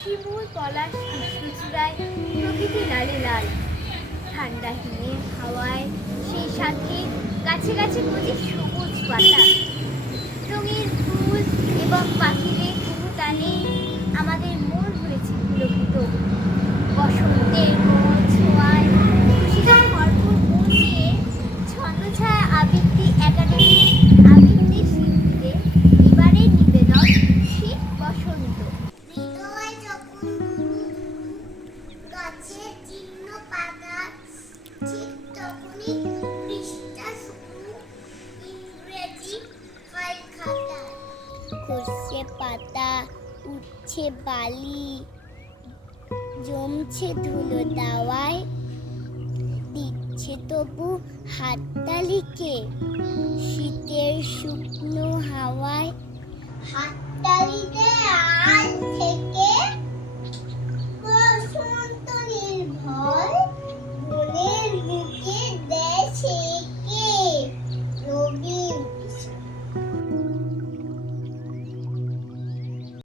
শিমুল পলাশ কৃষ্ণচূড়ায়, প্রকৃতি লালে লাল। ঠান্ডা হিমে হাওয়ায়, সেই সাথে গাছে গাছে নদীর সবুজ পাতা রঙের ফুল এবং পাখিদের কুহুতানে আমাদের খসছে পাতা উঠছে বালি জমছে ধুলো দাওয়ায় দিচ্ছে তবু হাততালিকে। শীতের শুকনো হাওয়ায় থেকে